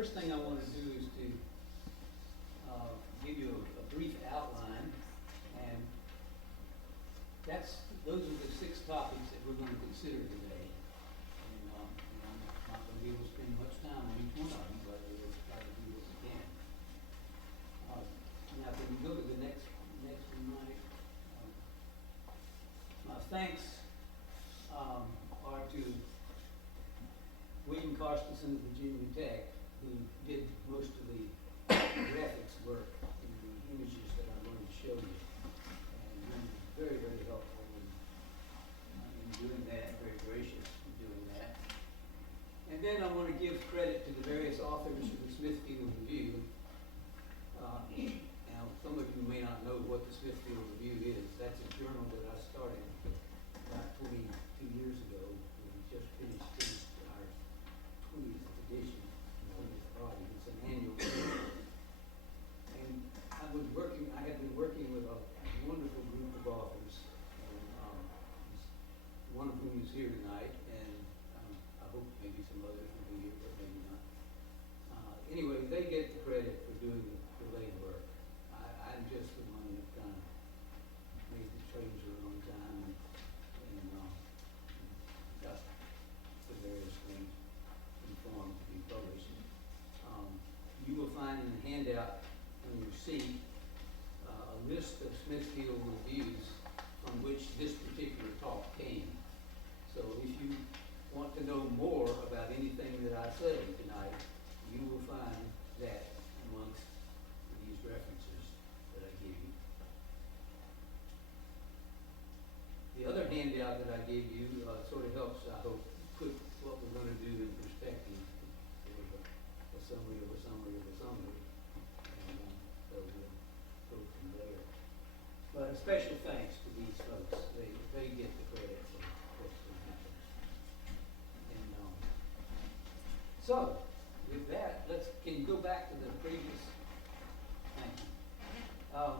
first thing I want to do is to give you a brief outline, and those are the 6 topics that we're going to consider today. And I'm not going to be able to spend much time on each one of them, but we'll try to do what we can. Now, if we go to the next one, Mike. My thanks are to William Carstensen of Virginia Tech, who did most of the graphics work in the images that I'm going to show you. And he was very, very helpful in doing that, very gracious in doing that. And then I want to give credit to the various authors of the Smithfield Review. Now, some of you may not know what the Smithfield Review is. That's a journal that I started about 22 years ago. We just finished our 20th edition. It's an annual journal. And I had been working with a wonderful group of authors, and one of whom is here tonight, and I hope maybe some others will be here, but maybe not. Anyway, they get the credit for doing the legwork. I'm just the one that kind of made the trains run on time and got the various things informed to be published. You will find in the handout on your seat a list of Smithfield reviews from which this particular talk came. So if you want to know more about anything that I say tonight, you will find that amongst these references that I gave you. The other handout that I gave you sort of helps, I hope, put what we're going to do in perspective. A summary of a summary of a summary, and so we'll go from there. But a special thanks to these folks. They get the credit for what's going to happen. And so, with that, can you go back to the previous? Thank you. I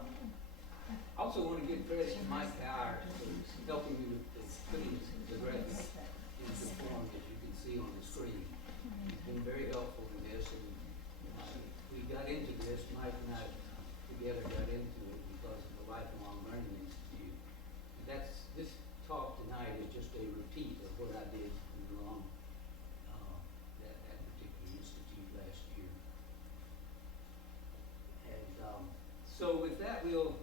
also want to give credit to Mike Power for helping me with putting the graphics into form that you can see on the screen. He's been very helpful in this, and we got into this, Mike and I together got into it because of the Lifelong Learning Institute. And this talk tonight is just a repeat of what I did along that particular institute last year. And so with that, we'll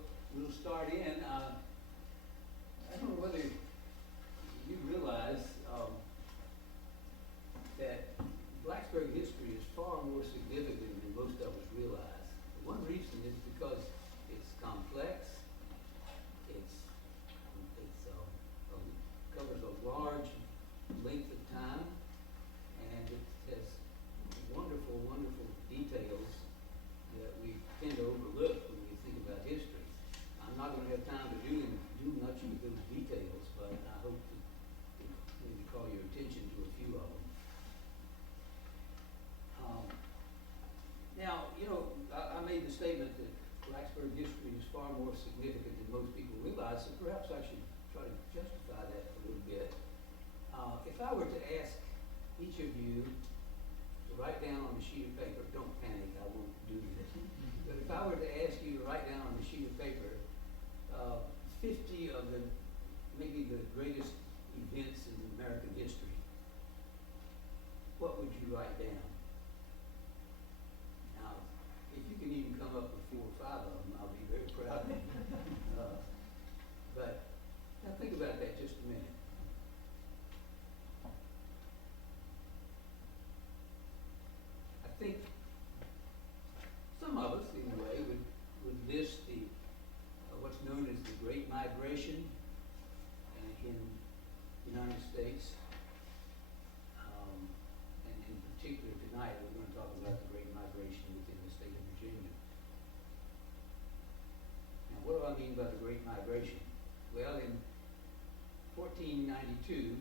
start in. I don't know whether you realize that Blacksburg history is far more significant than most of us realize. One reason is because it's complex, it covers a large length of time, and it has wonderful, wonderful details that we tend to overlook when we think about history. I'm not going to have time to do much with those details, but I hope to maybe call your attention to a few of them. Now, I made the statement that Blacksburg history is far more significant than most people realize, so perhaps I should try to justify that a little bit. If I were to ask each of you to write down on a sheet of paper, don't panic, I won't do this, but if I were to ask you to write down on a sheet of paper 50 of maybe the greatest events in American history, what would you write down? Now, if you can even come up with 4 or 5 of them, I'll be very proud of you. But now think about that just a minute. I think some of us, anyway, would list what's known as the Great Migration in the United States. And in particular tonight, we're going to talk about the Great Migration within the state of Virginia. Now, what do I mean by the Great Migration? Well, in 1492,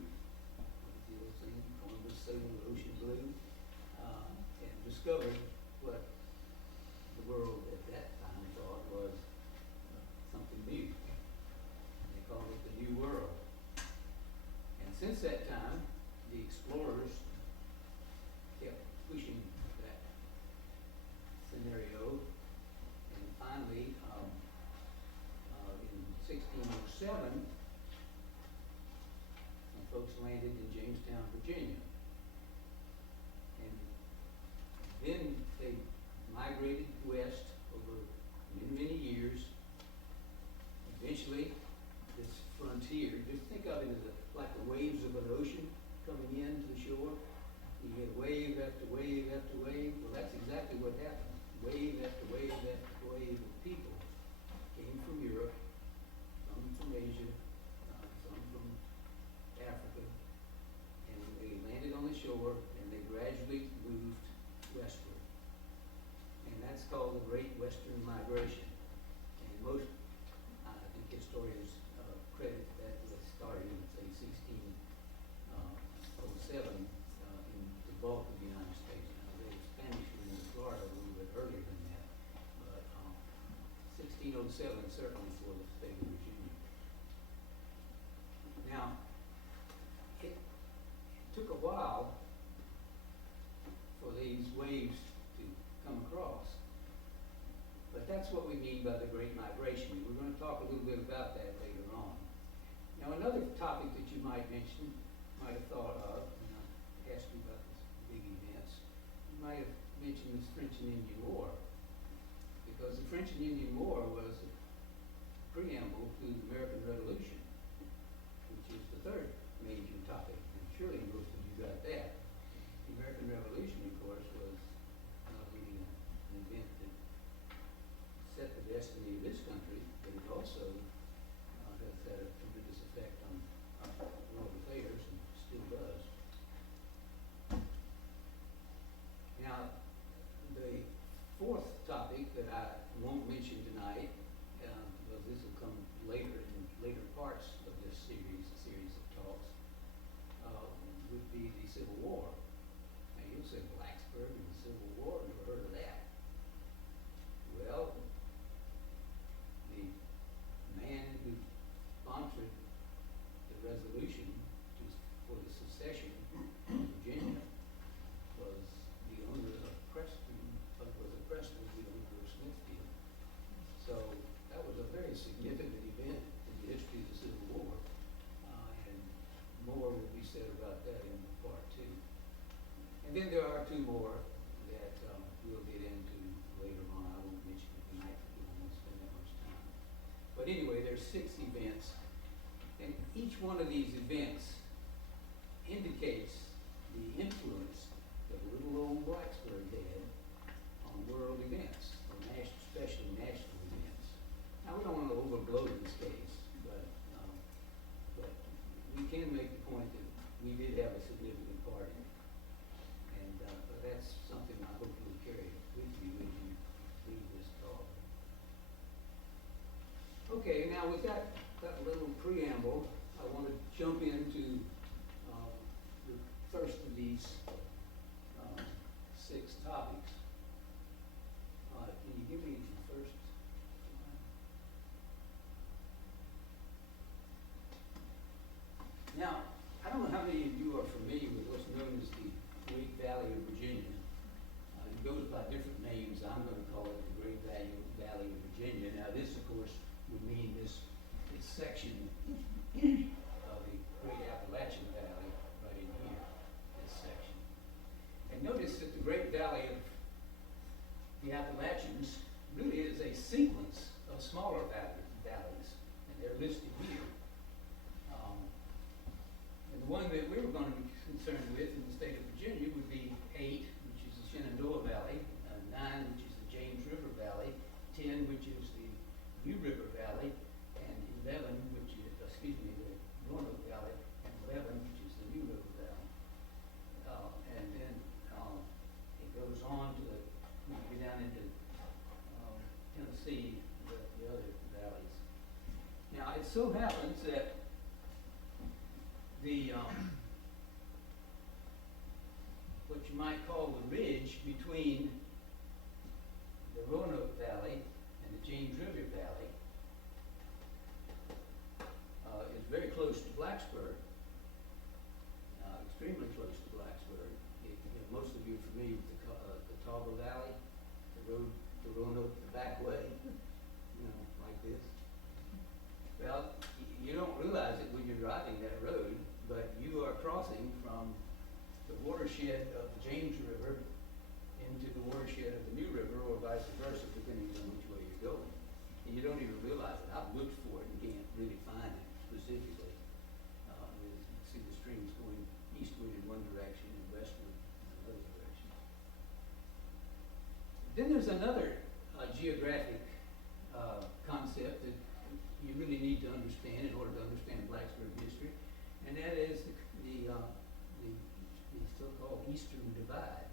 Columbus sailed the ocean blue and discovered what the world at that time thought was something new. They called it the New World. And since that time, the explorers kept pushing that mention this French and Indian War, because the French and Indian War was a preamble to the American Revolution, which is the third major topic, and surely most of you got that. The American Revolution, of course, was not only an event that set the destiny of this country, but it also has had a tremendous effect on world affairs and still does. Now, the fourth topic that I won't mention tonight, because this will come later in later parts of this series of talks, would be the Civil War. Now you'll say Blacksburg and the Civil War, never heard of that. Well, the man who sponsored the resolution for the secession of Virginia was the owner of Preston, was a Preston, the owner of Smithfield. So that was a very significant event in the history of the Civil War, and more will be said about that in part two. And then there are two more that we'll get into later on. I won't mention it tonight because we won't spend that much time. But anyway, there's 6 events, and each one of these events indicates the influence that little old Blacksburg had on world events, or especially national events. Now, we don't want to overblow this case, but we can make the point that we did have a significant part in it. And but that's something I hope you'll carry with you as you leave this talk. Okay, now with that little preamble, I want to jump into the first of these 6 topics. Can you give me the first slide? Now, I don't know how many of you are familiar with what's known as the Great Valley of Virginia. It goes by different names. I'm going to call it the Great Valley of Virginia. Now, this, of course, would mean this section of the Great Appalachian Valley right in here, this section. And notice that the Great Valley of the Appalachians really is a sequence of smaller valleys, and they're listed here. And the one that we were going to be concerned with in the state of Virginia would be 8, which is the Shenandoah Valley, 9, which is the James River Valley, 10, which is the New River Valley, and 11, which is, the Roanoke Valley, and 11, which is the New River Valley. And then it goes on to get down into Tennessee, the other valleys. Now, it so happens that the what you might call the ridge between the Roanoke Valley and the James River Valley is very close to Blacksburg, extremely close to Blacksburg. Most of you are familiar with the Catawba Valley, the road to Roanoke the back way, like this. Well, you don't realize it when you're driving that road, but you are crossing from the watershed of the James River into the watershed of the New River, or vice versa, depending on which way you're going. And you don't even realize it. I've looked for it and can't really find it specifically. You see the streams going eastward in one direction and westward in another direction. Then there's another geographic concept that you really need to understand in order to understand Blacksburg history, and that is the so-called Eastern Divide.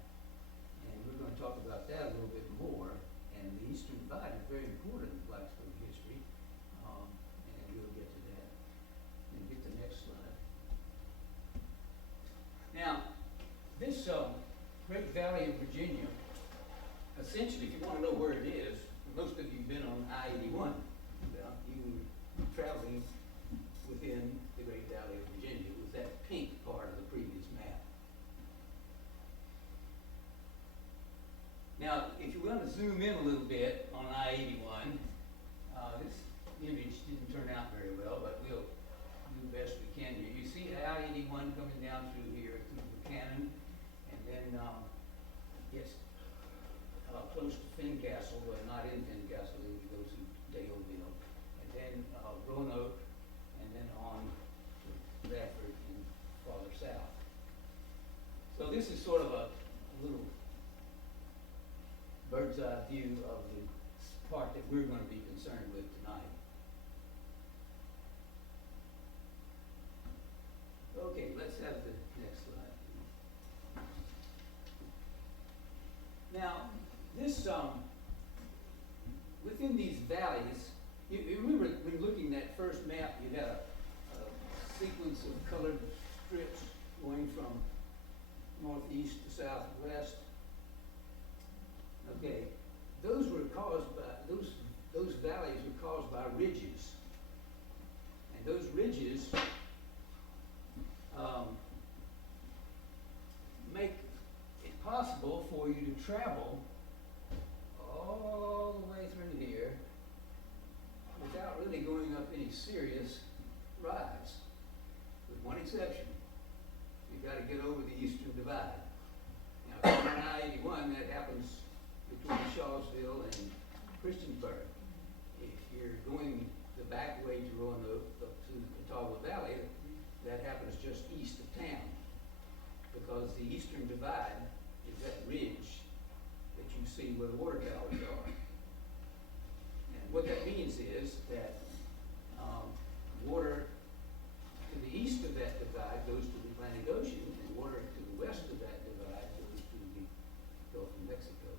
And we're going to talk about that a little bit more. And the Eastern Divide is very important in Blacksburg history, and we'll get to that. And get the next slide. Now, this Great Valley of Virginia, essentially, if you want to know where it is, most of you have been on I-81. Well, you were traveling within the Great Valley of Virginia. It was that pink part of the previous map. Now, if you want to zoom in a little bit on I-81, this image didn't turn out very well, but we'll do the best we can here. You see I-81 coming down through here, through Buchanan, and then gets this is sort of a little bird's eye view of the part that we're going to be concerned with tonight. Okay, let's have the next slide, please. Now, this, within these valleys, you remember when looking at that first map, you had a sequence of colored strips going from northeast to southwest. Okay, those were caused by, those valleys were caused by ridges. And those ridges make it possible for you to travel all the way through here without really going up any serious rise, with one exception. You've got to get over the Eastern Divide. Now, if you're on I-81, that happens between Shawsville and Christiansburg. If you're going the back way to Roanoke up to the Catawba Valley, that happens just east of town, because the Eastern Divide is that ridge that you see where the water towers are. And what that means is that water to the east of that divide goes to the Atlantic Ocean, and water to the west of that divide goes to the Gulf of Mexico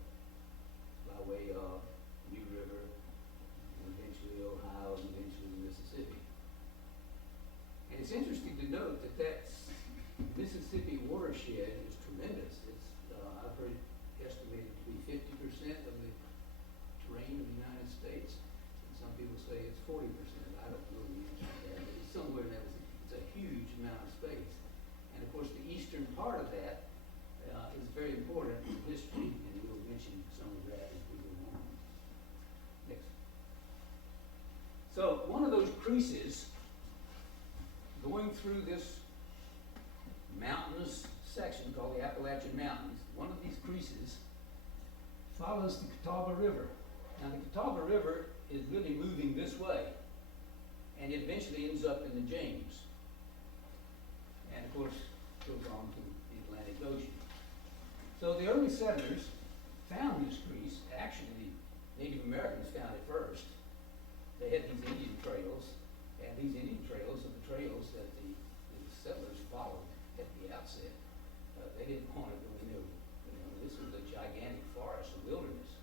by way of New River, and eventually Ohio, and eventually the Mississippi. And it's interesting to note that that Mississippi watershed is tremendous. It's, I've heard it estimated to be 50% of the terrain of the United States. And some people say it's 40%. I don't know the answer to that, but it's somewhere in that. It's a huge amount of space. And of course, the eastern part of that is very important in history, and we'll mention some of that as we go on. Next. So one of those creases going through this mountainous section called the Appalachian Mountains, one of these creases follows the Catawba River. Now the Catawba River is really moving this way, and it eventually ends up in the James, and of course goes on to the Atlantic Ocean. So the early settlers found this crease. Actually, Native Americans found it first. They had these Indian trails, and these Indian trails are the trails that the settlers followed at the outset. They didn't want to go into, this was a gigantic forest, a wilderness,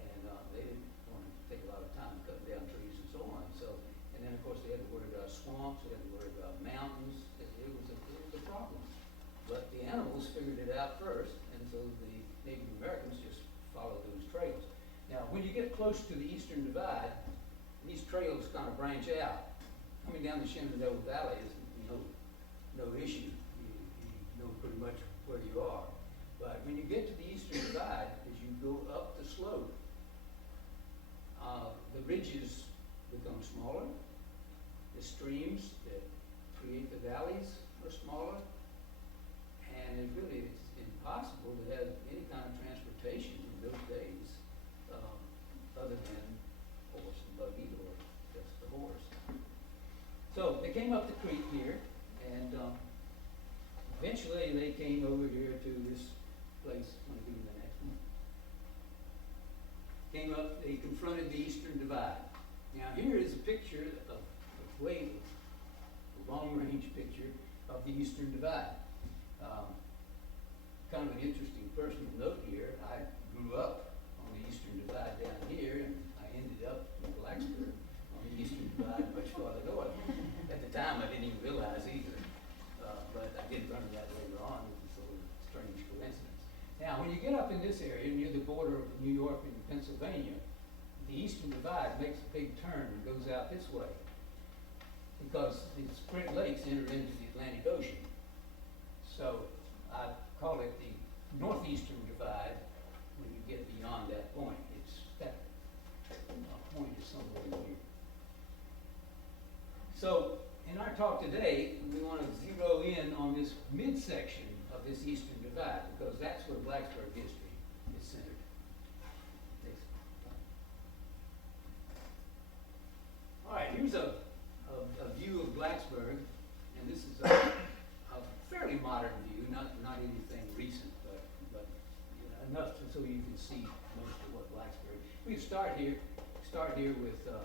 and they didn't want to take a lot of time cutting down trees and so on. So, and then of course they had to worry about swamps, they had to worry about mountains. It was a problem. But the animals figured it out first, and so the Native Americans just followed those trails. Now, when you get close to the Eastern Divide, these trails kind of branch out. Coming down the Shenandoah Valley is no issue. You know pretty much where you are. But when you get to the Eastern Divide, as you go up the slope, the ridges become smaller. The streams that create the valleys are smaller. And it's impossible to have any kind of transportation in those days other than horse and buggy or just the horse. So they came up the creek here, and eventually they came over here to this place. I'm going to give you the next one. Came up, they confronted the Eastern Divide. Now here is a picture of a long-range picture of the Eastern Divide. Kind of an interesting personal note here. I grew up on the Eastern Divide down here, and I ended up in Blacksburg on the Eastern Divide much farther north. At the time, I didn't even realize either, but I did learn that later on. It was a sort of strange coincidence. Now, when you get up in this area near the border of New York and Pennsylvania, the Eastern Divide makes a big turn and goes out this way, because the Great Lakes enter into the Atlantic Ocean. So I call it the Northeastern Divide when you get beyond that point. It's that point is somewhere in here. So in our talk today, we want to zero in on this midsection of this Eastern Divide, because that's where Blacksburg history is centered. Next. All right, here's a view of Blacksburg, and this is a fairly modern view, not anything enough so you can see most of what Blacksburg. We can start here with the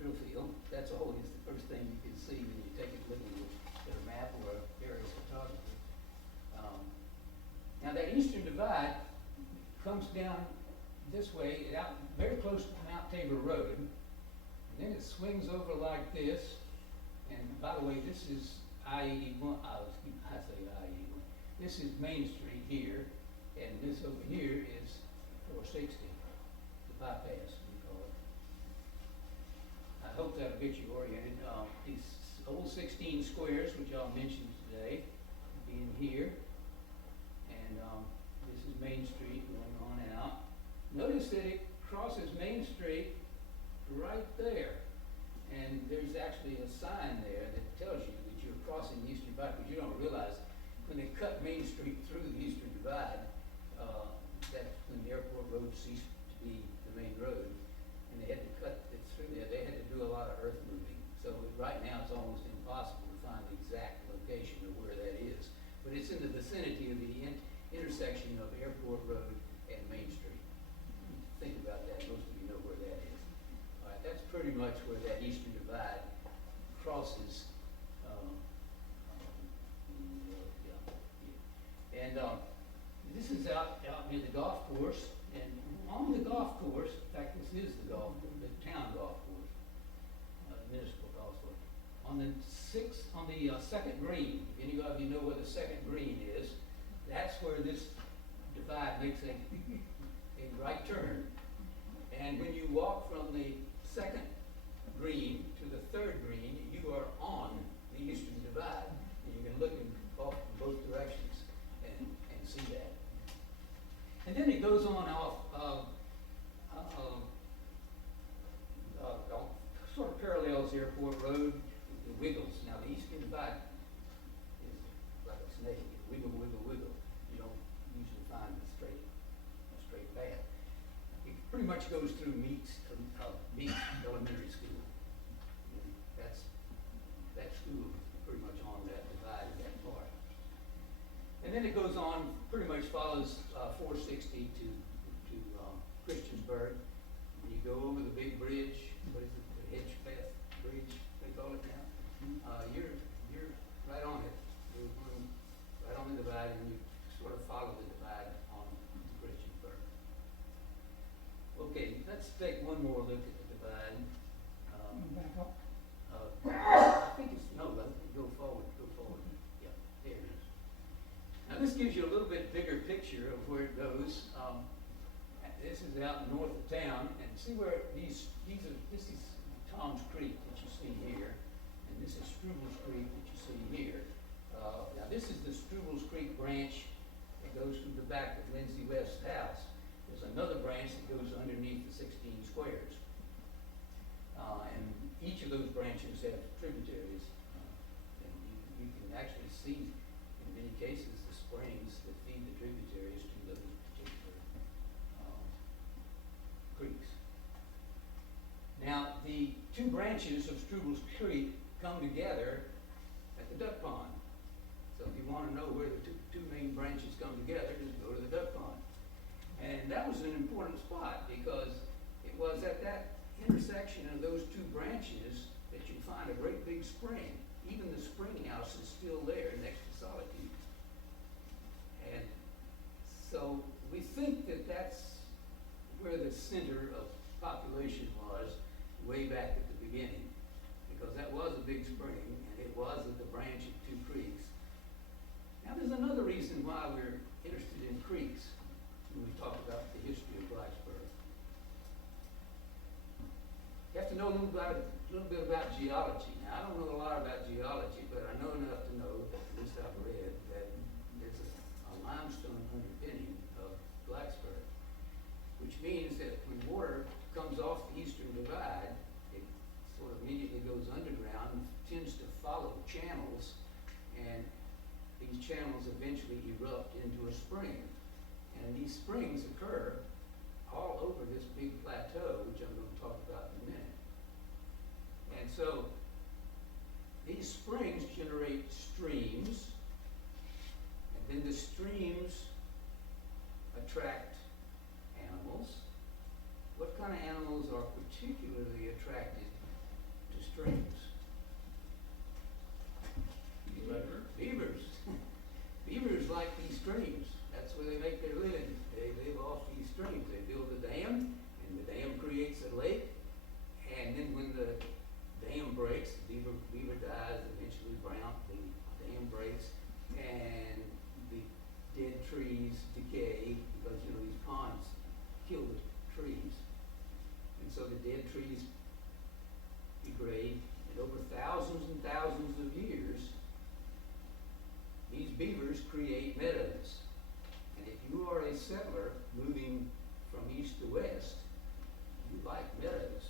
drill field. That's always the first thing you can see when you take a look at a map or aerial photography. Now that eastern divide comes down this way, out very close to Mount Tabor Road, and then it swings over like this. And by the way, this is I-81. I say I-81. This is Main Street here, and this over here is 460, the bypass we call it. I hope that'll get you oriented. These old 16 squares, which I'll mention today, being here, and this is Main Street going on out. Notice that it crosses Main Street right there, and there's actually a sign there that tells you that you're crossing the Eastern Divide, but you don't realize when they cut Main Street through the Eastern Divide, that's when the airport road ceased to be the main road, and they had to cut it through there. They had to do a lot of earth moving. So right now it's almost impossible to find the exact location of where that is. But it's in the vicinity of the intersection of Airport Road and Main Street. Think about that. Most of you know where that is. All right, that's pretty much where that Eastern Divide crosses. And this is out near the golf course, and on the golf course, in fact, this is the town golf course, municipal golf course. On the second green, if any of you know where the second green is, that's where this divide makes a right turn. And when you walk from the second green to the third green, you are on the Eastern Divide, and you can look off in both directions and see that. And then it goes on off sort of parallels Airport Road, it wiggles. Now the Eastern Divide is like a snake, it wiggle, wiggle, wiggle. You don't usually find a straight path. It pretty much goes through Meeks Elementary School. And that school is pretty much on that divide in that part. And then it goes on, pretty much follows 460 to Christiansburg. And you go over the big bridge, what is it, the Hedgepath Bridge, they call it now. You're right on it. You're going right on the divide, and you sort of follow the divide on Christiansburg. Okay, let's take one more look at the divide. Back up. I think it's, no, let me go forward. Yeah, there it is. Now this gives you a little bit bigger picture of where it goes. This is out north of town, and see where this is Tom's Creek that you see here, and this is Strubles Creek that you see here. Now this is the Strubles Creek branch that goes through the back of Lindsay West's house. There's another branch that goes underneath the 16 squares. And each of those branches have tributaries. And you can actually see, in many cases, the springs that feed the tributaries to those particular creeks. Now, the two branches of Strubles Creek come together at the duck pond. So if you want to know where the two main branches come together, just go to the duck pond. And that was an important spot because it was at that intersection of those two branches that you find a great big spring. Even the spring house is still there next to Solitude. And so we think that that's where the center of population was way back at the beginning, because that was a big spring and it was at the branch of two creeks. Now there's another reason why we're interested in creeks when we talk about the history of Blacksburg. You have to know a little bit about geology. Now, I don't know a lot about geology, but I know enough to know, at least I've read, that there's a limestone underpinning of Blacksburg, which means that when water comes off the Eastern Divide, it sort of immediately goes underground, tends to follow channels, and these channels eventually erupt into a spring. And these springs occur all over this big plateau, which I'm going to talk about in a minute. And so these springs generate streams, and then the streams trees decay because, you know, these ponds kill the trees. And so the dead trees degrade, and over thousands and thousands of years, these beavers create meadows. And if you are a settler moving from east to west, you like meadows.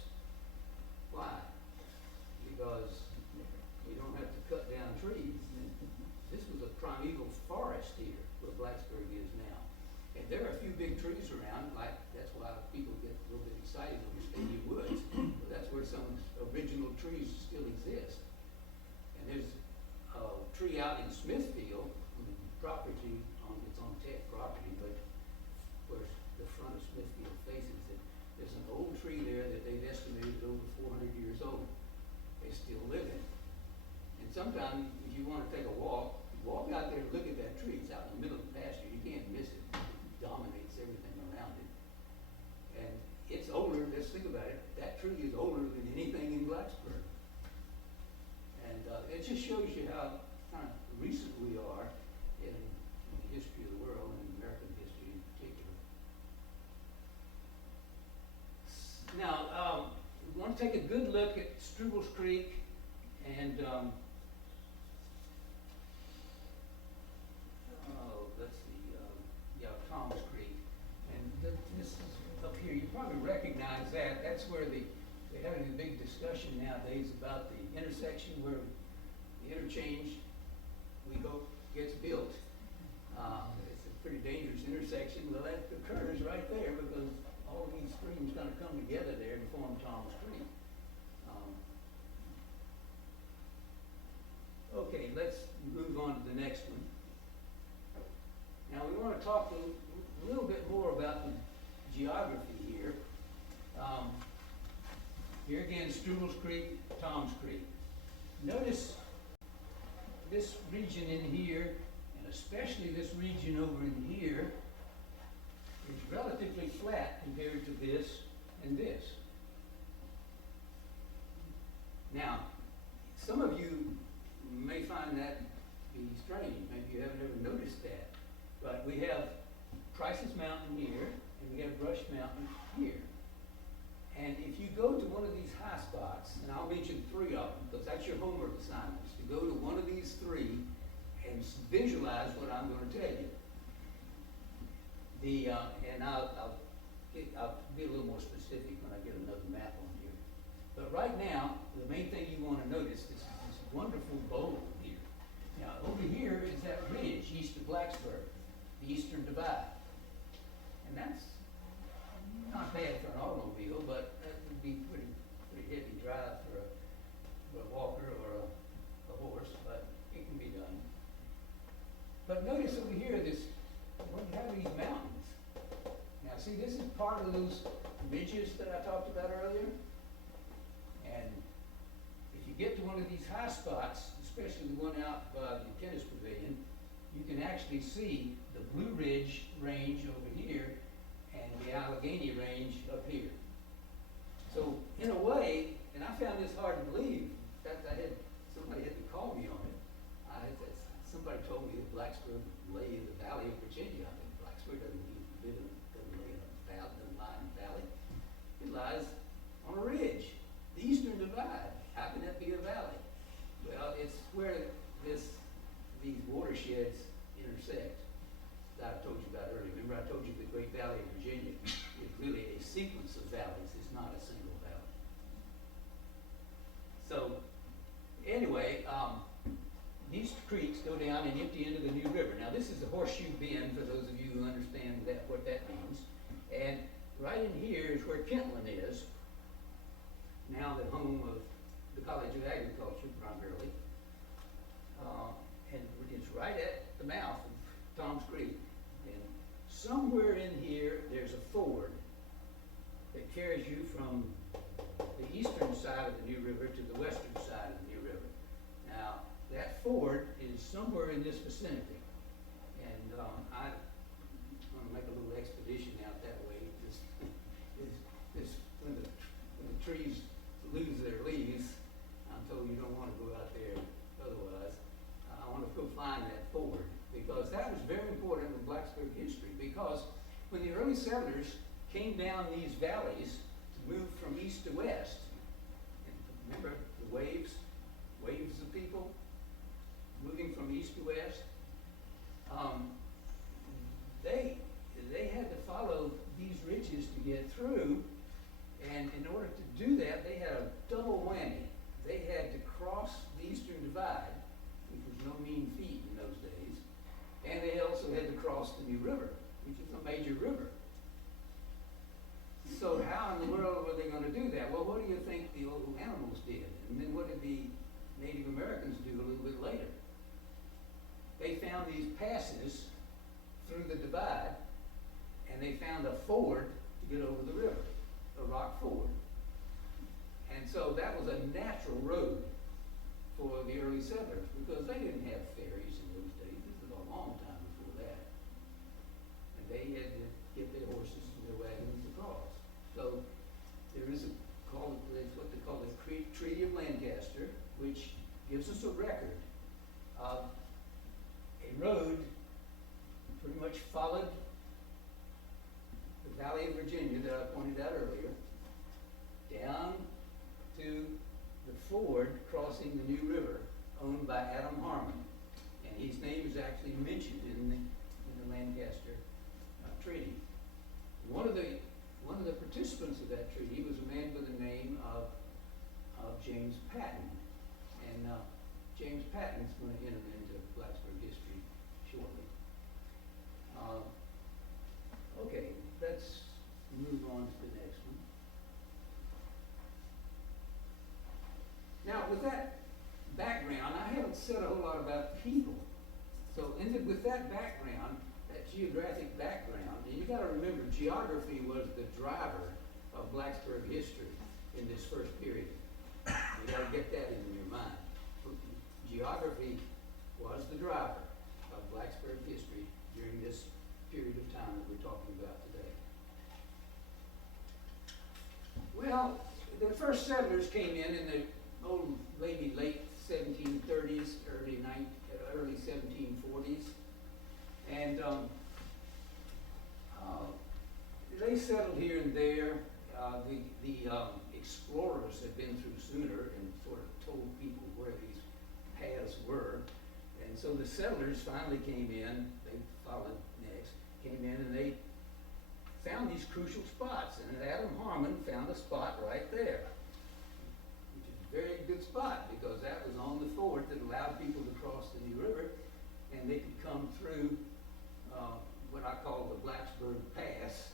Why? Because you don't have to cut down trees. This was a primeval forest here, where Blacksburg is now. And there are a few big trees around, like that's why people get a little bit excited over Statey Woods. But that's where some original trees still exist. And there's a tree out in Smithfield, property it's on Tech property, but where the front of Smithfield faces it, there's an old tree there that they've estimated over 400 years old. They still live in it. And sometimes, if you want to take a walk out there and look at that tree. It's out in the middle of the pasture. You can't miss it. It dominates everything around it. And it's older, let's think about it, that tree is older than anything in Blacksburg. And it just shows you how kind of recent we are in the history of the world and American history in particular. Now, we want to take a good look at Strubles Creek and Tom's Creek. And this is up here, you probably recognize that. That's where they're having a big discussion nowadays about the intersection where the interchange we hope gets built. It's a pretty dangerous intersection. Well, that occurs right there because all these streams kind of come together there to form Tom's Creek. Okay, let's move on to the next one. Now we want to talk a little bit more about the geography here. Here again, Strubles Creek, Tom's Creek. Notice this region in here, and especially this region over in here, is relatively flat compared to this and this. Now, some of you may find that to be strange. Maybe you haven't ever noticed that. But we have Price's Mountain here, and we have Brush Mountain here. And if you go to one of these high spots, and I'll mention three of them, because that's your homework assignments, to go to one of these three and visualize what I'm going to tell you. And I'll be a little more specific when I get another map on here. But right now, the main thing you want to notice is this wonderful bowl here. Now, over here is that ridge east of Blacksburg, the Eastern Divide. And that's not bad for an automobile, but that would be pretty heavy drive for a walker or a horse, but it can be done. But notice over here, what you have these mountains. Now see, this is part of those ridges that I talked about earlier. And if you get to one of these high spots, especially the one out by the tennis pavilion, you can actually see the Blue Ridge Range over here and the Allegheny Range up here. So in a way, and I found this hard to believe. In fact, somebody had to call me on it. Somebody told me that Blacksburg lay in the Valley of Virginia. I think Blacksburg doesn't lay in a valley. It lies on a ridge. The Eastern Divide. How can that be a valley? Well, it's where these watersheds intersect that I told you about earlier. Remember I told you the Great Valley of Virginia is really a sequence of valleys. It's not a single valley. So anyway, these creeks go down and empty into the New River. Now this is the Horseshoe Bend, for those of you who understand what that means. And right in here is where Kentland is, now the home of the College of Agriculture primarily. And it's right at the mouth of Tom's Creek. And somewhere in here, there's a ford that carries you from the eastern side of the New River to the western side of the New River. Now, that ford is somewhere in this vicinity. And I'm going to make a little expedition out that way. When the trees lose their leaves, I'm told you don't want to go out there otherwise. I want to go find that ford, because that was very important when Blacksburg because when the early settlers came down these valleys to move from east to west, and remember the waves of people moving from east to west, they had to follow these ridges to get through, and in order to do that, they had a double whammy. They had to cross the Eastern Divide, which was no mean feat in those days, and they also had to cross the New River, which is a major river. So how in the world were they going to do that? Well, what do you think the old animals did? And then what did the Native Americans do a little bit later? They found these passes through the divide, and they found a ford to get over the river, a rock ford. And so that was a natural road for the early settlers, because they didn't have ferries in those days. This was a long time before that. And they had to get their horses and their wagons across. So there is it's what they call the Treaty of Lancaster, which gives us a record of a road pretty much followed the Valley of Virginia that I pointed out earlier, down to the ford crossing the New River, owned by Adam Harmon, and his name is actually mentioned in the Lancaster Treaty. One of the participants of that treaty was a man by the name of James Patton, and James Patton's going to enter into Blacksburg history shortly. Okay, let's move on to the next one. Now, with that background, I haven't said a whole lot about people. So, with that background, that geographic background, and you got to remember, geography was the driver of Blacksburg history in this first period. You got to get that in your mind. Geography was the driver of Blacksburg history during this period of time that we're talking about today. Well, the first settlers came in the maybe late 1730s, early 1740s, and they settled here and there. The explorers had been through sooner and sort of told people where these paths were, and so the settlers finally came in. They followed next, came in, and they found these crucial spots, and Adam Harmon found a spot right there, which is a very good spot because that was on the ford that allowed people to cross the New River, and they could come through what I call the Blacksburg Pass.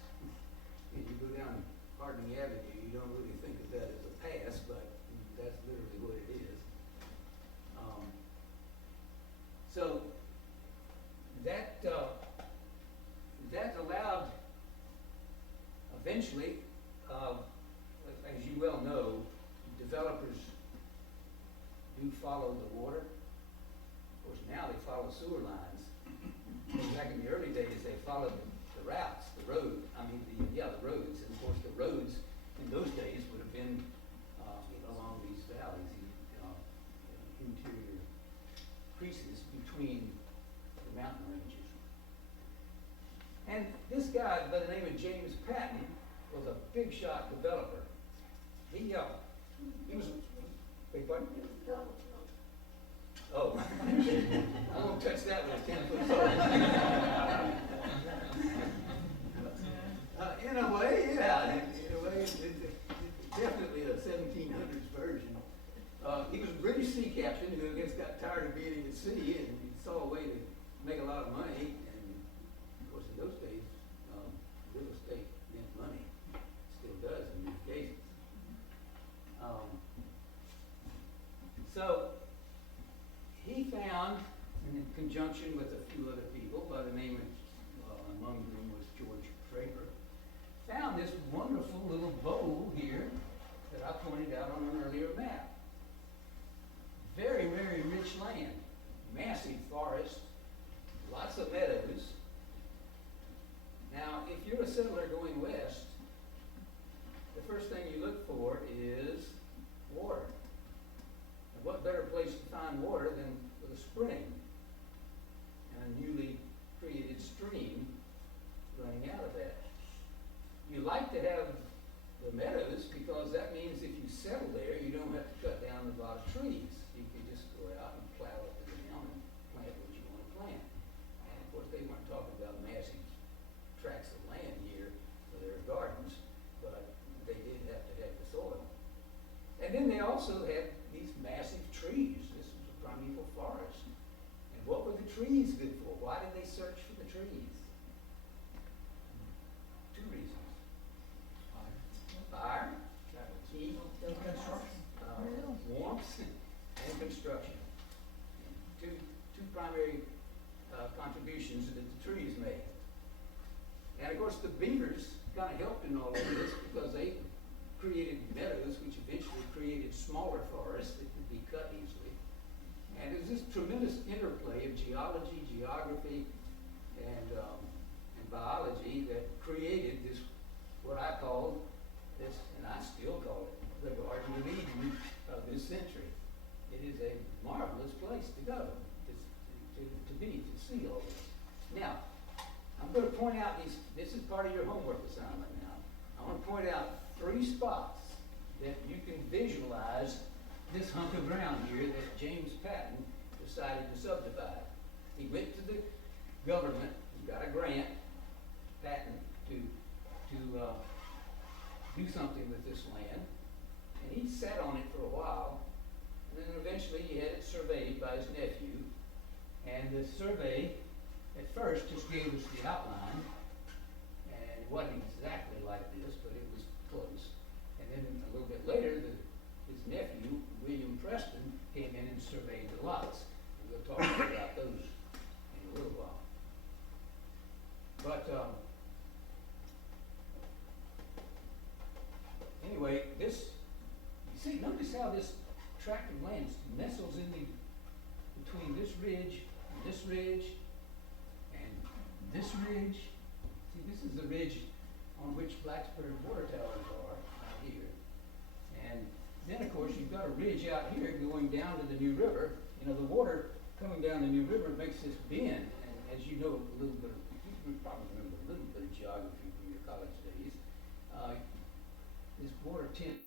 And you go down Harding Avenue, you don't really think of that as a pass, but that's literally what it is. So that allowed, eventually, as you well know, developers do follow the water. Of course, now they follow sewer lines. But back in the early days, they followed the routes, the roads. And of course, the roads in those days would have been along these valleys, interior creases between the mountain ranges. And this guy by the name of James Patton was a big shot developer. He was, beg pardon? Oh, I won't touch that with a 10-foot sword. In a way, yeah. In a way, it's definitely a 1700s version. He was a British sea captain who, I guess, got tired of being at sea, and he saw a way to make a lot of money. And of course, in those days, real estate meant money. Still does in many cases. So he found, in conjunction with a few other people by the name of, among whom was George Draper, found this wonderful little bowl here that I pointed out on an earlier map. Very, very rich land, massive forest, lots of meadows. Now, if you're a settler going west, the first thing you look for is water. And what better place to find water than with a spring and a newly created stream And of course, the beavers kind of helped in all of this because they created meadows, which eventually created smaller forests that could be cut easily. And there's this tremendous interplay of geology, geography, and biology that created this, what I call this, and I still call it, the Garden of Eden of this century. It is a marvelous place to go, to be, to see all this. Now, I'm going to point out this is part of your homework assignment now. I want to point out 3 spots that you can visualize this hunk of ground here that James Patton decided to subdivide. He went to the government, he got a grant, Patton, to do something with this land, and he sat on it for a while, and then eventually he had it surveyed by his nephew, and the survey at first just gave us the outline, and it wasn't exactly like this, but it was close. And then a little bit later, his nephew, William Preston, came in and surveyed the lots. And we'll talk more about those in a little while. But anyway, notice how this tract of land nestles in between this ridge and this ridge and this ridge. See, this is the ridge on which Blacksburg water towers are, out here. And then, of course, you've got a ridge out here going down to the New River. You know, the water coming down the New River makes this bend. And as you know, you probably remember a little bit of geography from your college days. This water tends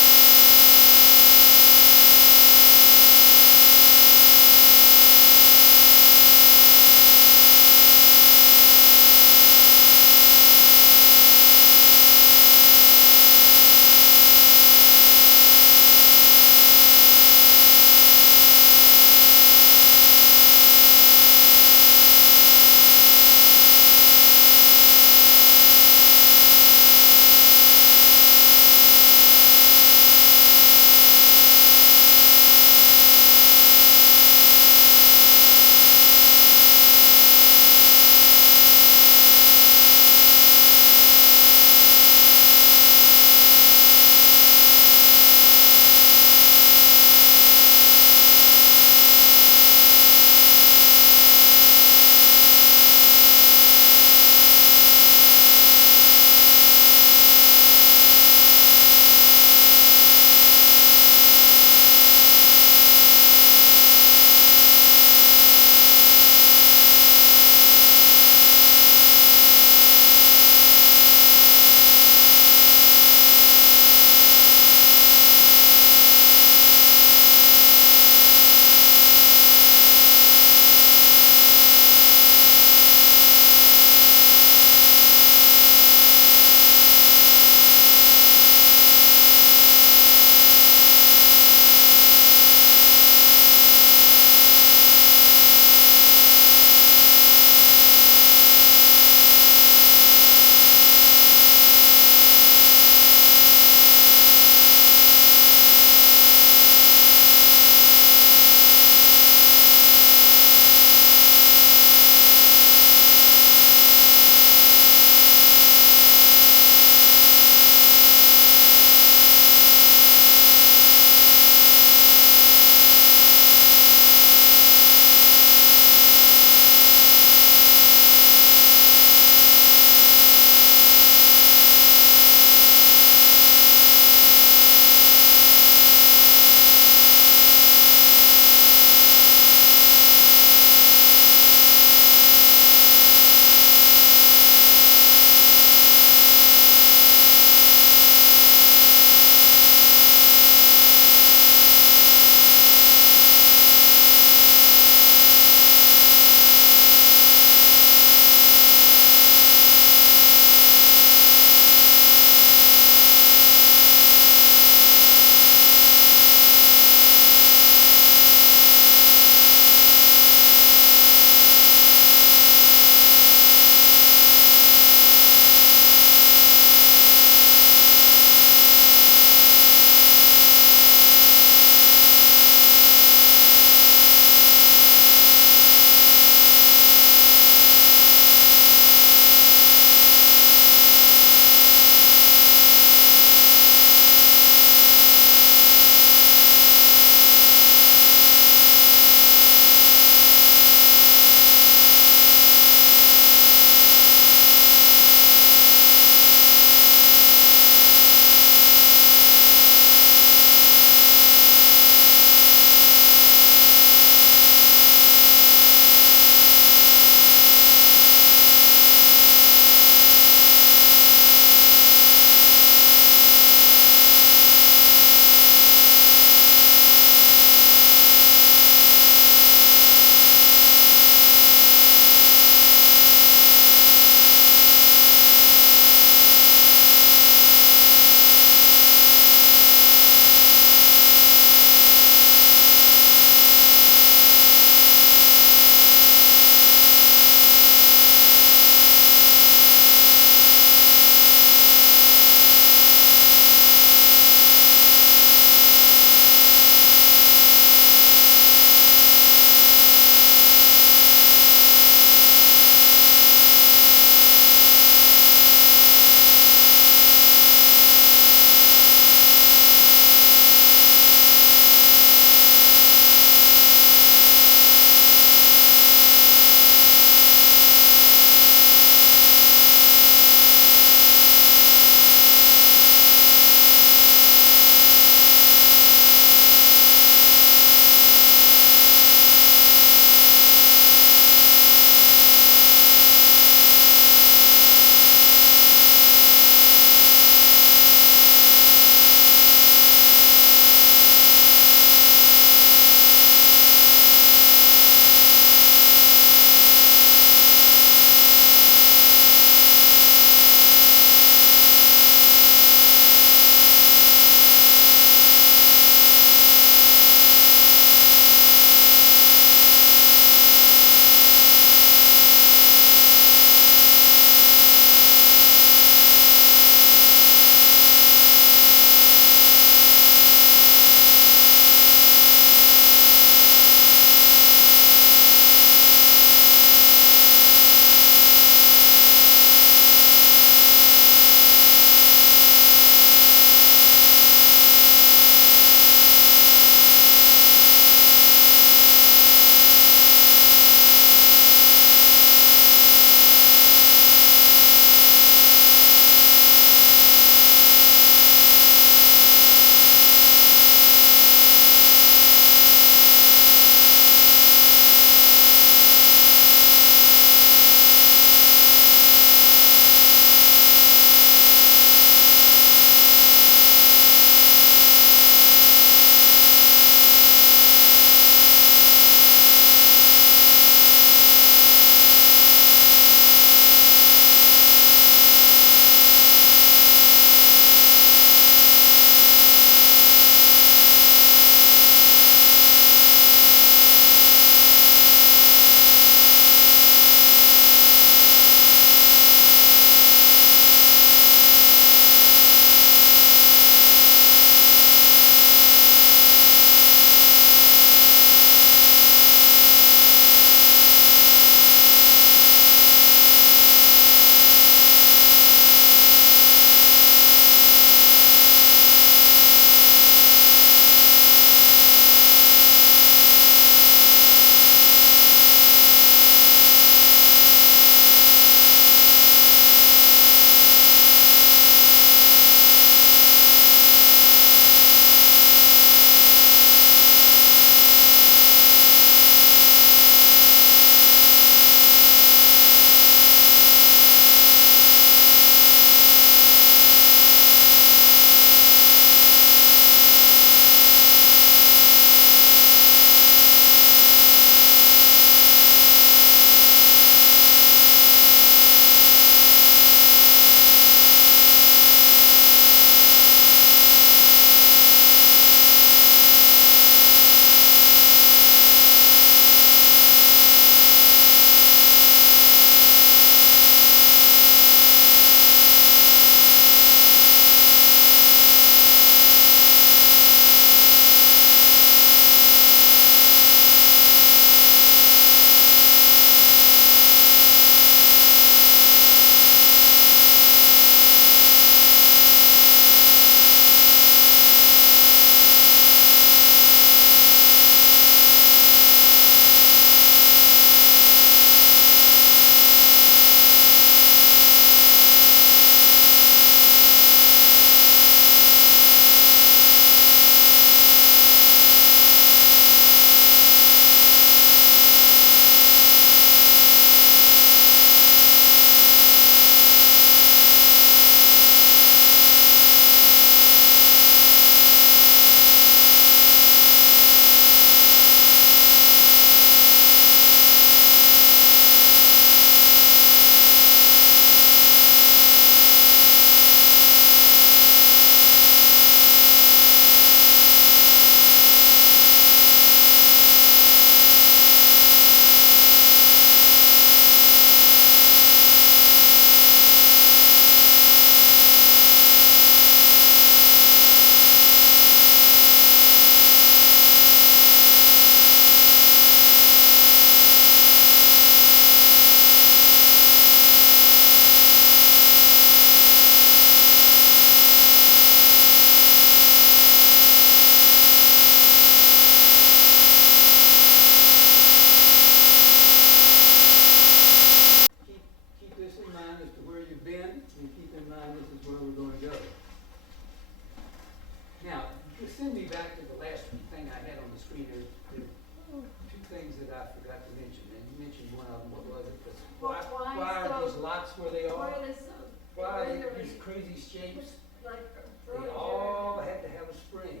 me these shapes? Like, They all had to have a spring.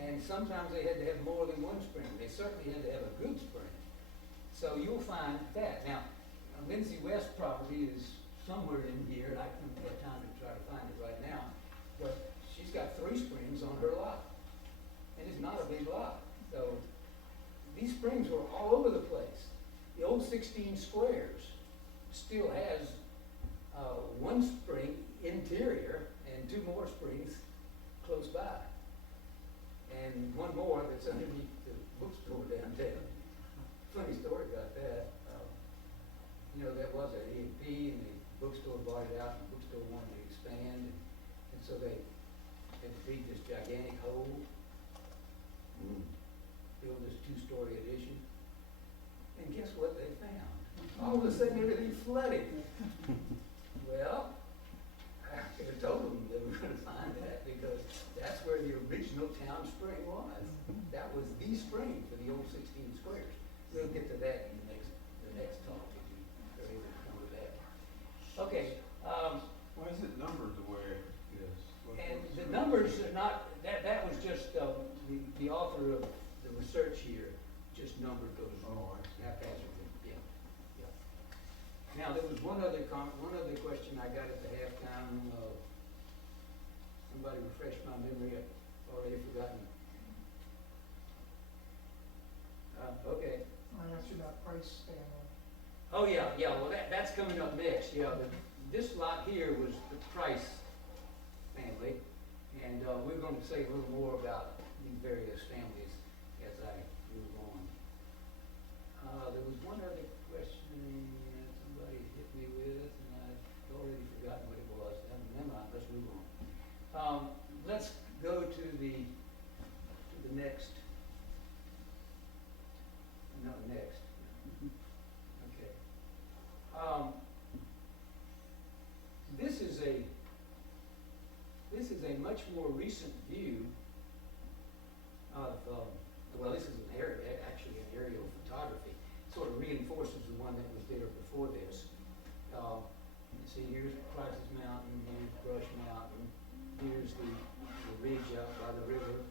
And sometimes they had to have more than one spring. They certainly had to have a good spring. So you'll find that. Now, Lindsay West property is somewhere in here, and I couldn't have time to try to find it right now, but she's got 3 springs on her lot. And it's not a big lot. So these springs were all over the place. The old 16 squares still has one spring interior and 2 more springs close by. And one more that's underneath the bookstore downtown. Funny story about that. You know, that was an A&P, and the bookstore bought it out, and the bookstore wanted to expand, and so they had to dig this gigantic hole, build this 2-story addition, and guess what they found? All of a sudden, everything flooded. Well, I could have told them they were going to find that, because that's where the original town spring was. That was the spring for the old 16 squares. We'll get to that in the next talk, if you are able to come to that. Okay, Why is it numbered the way it is? and the numbers are not, that was just, the author of the research here just numbered those Oh, I see. haphazardly, yeah. Now, there was one other question I got at the halftime, somebody refreshed my memory, I've already forgotten. Okay. I asked you about price, Stanley. Oh, yeah, well, that's coming up next, yeah, this lot here was the Price family, and, we're gonna say a little more about these various families as I move on. There was one other question that somebody hit me with, and I've already forgotten what it was. Never mind, let's move on. Let's go to the next. No, next. Okay. This is a much more recent view of, well, this is actually an aerial photography. Sort of reinforces the one that was there before this. You see, here's Price's Mountain, here's Brush Mountain, here's the ridge out by the river.